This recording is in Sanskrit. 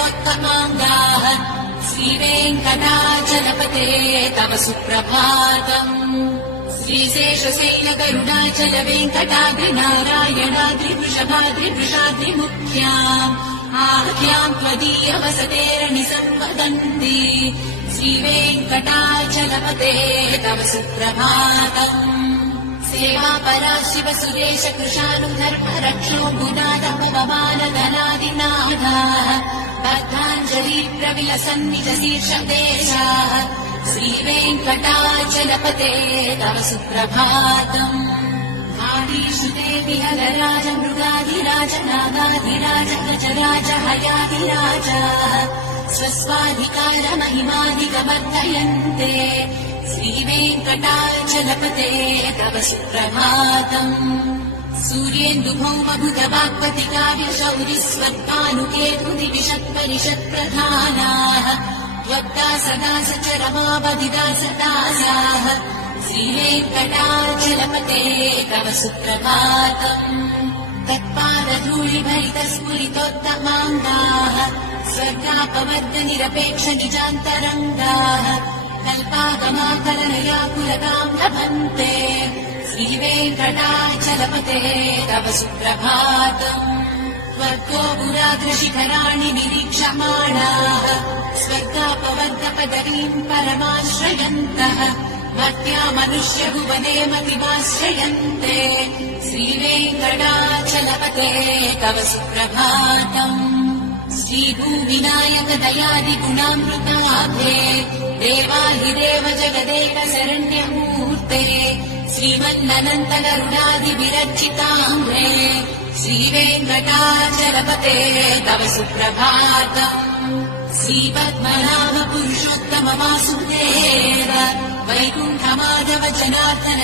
स्फुरितोत्तमाङ्गाः श्रीवेङ्कटाचलपते तव सुप्रभातम्। श्रीशेषशैलगरुडाचल वेङ्कटाद्रिनारायणाद्रिवृषभाद्रिवृषाद्रिमुख्याम् आख्याम् त्वदीयवसतेरणि सम्वदन्ति श्रीवेङ्कटाचलपते तव सुप्रभातम्। सेवापरा शिव सुरेश कृशानुधर्म रक्षो गुणादपवमानधनादिनाथाः बद्धाञ्जलि प्रविलसन्निज शीर्षदेशाः श्रीवेङ्कटाचलपते तव सुप्रभातम्। आदिश्रुते विहलराज मृगाधिराज नागाधिराज गजराज हयाधिराजाः स्वस्वाधिकार महिमाधिगवर्धयन्ते श्रीवेङ्कटाचलपते तव सुप्रभातम्। सूर्येन्दुभौमभुतवाग्वति काव्यशौरिस्वत्पानुकेतुदिविषत्परिषत्प्रधानाः त्वत्ता सदा सचरमावधिदासदासाः श्रीवेङ्कटाचलपते तव सुप्रभातम्। तत्पादधूलिभरितस्फुरितोत्तमाङ्गाः स्वर्गापवर्गनिरपेक्ष निजान्तरङ्गाः कल्पागमाकलनयाकुलताम् लभन्ते श्रीवेङ्कटाचलपते तव सुप्रभातम्। स्वर्गो पुराग्रशिखराणि निरीक्षमाणाः स्वर्गापवर्गपदवीम् परमाश्रयन्तः मर्त्या मनुष्यभुवने मतिमाश्रयन्ते श्रीवेङ्कटाचलपते तव सुप्रभातम्। श्रीभूविनायक दयादिगुणामृताभे देवाधिदेव जगदेक शरण्यमूर्ते श्रीमन्ननन्तगरुडादिविरचिताम्रे श्रीवेङ्कटाचलपते तव सुप्रभातम्। श्रीपद्मनाभ पुरुषोत्तम वासुदेव वैकुण्ठमाधव जनार्दन